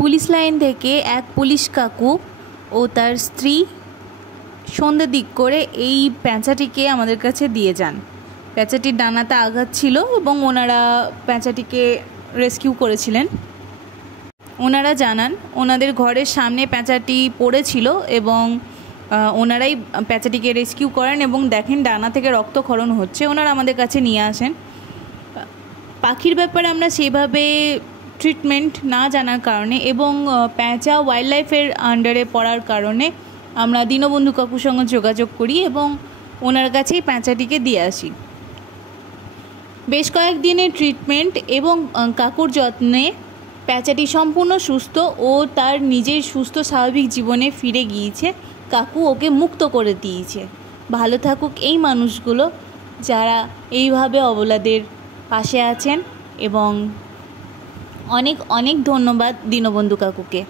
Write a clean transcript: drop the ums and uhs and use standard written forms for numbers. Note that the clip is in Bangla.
পুলিশ লাইন থেকে এক পুলিশ কাকু ও তার স্ত্রী সন্ধ্যে দিক করে এই পেঁচাটিকে আমাদের কাছে দিয়ে যান। পেঁচাটির ডানাতে আঘাত ছিল এবং ওনারা পেঁচাটিকে রেস্কিউ করেছিলেন। ওনারা জানান ওনাদের ঘরের সামনে পেঁচাটি পড়েছিল এবং ওনারাই পেঁচাটিকে রেস্কিউ করেন এবং দেখেন ডানা থেকে রক্তক্ষরণ হচ্ছে, ওনারা আমাদের কাছে নিয়ে আসেন। পাখির ব্যাপারে আমরা সেভাবে ট্রিটমেন্ট না জানার কারণে এবং পেঁচা ওয়াইল্ড লাইফের আন্ডারে পড়ার কারণে আমরা দীনবন্ধু কাকুর সঙ্গে যোগাযোগ করি এবং ওনার কাছেই পেঁচাটিকে দিয়ে আসি। বেশ কয়েকদিনের ট্রিটমেন্ট এবং কাকুর যত্নে পেঁচাটি সম্পূর্ণ সুস্থ ও তার নিজের সুস্থ স্বাভাবিক জীবনে ফিরে গিয়েছে। কাকু ওকে মুক্ত করে দিয়েছে। ভালো থাকুক এই মানুষগুলো যারা এইভাবে অবলাদের পাশে আছেন এবং অনেক অনেক ধন্যবাদ দীনবন্ধু কাকুকে।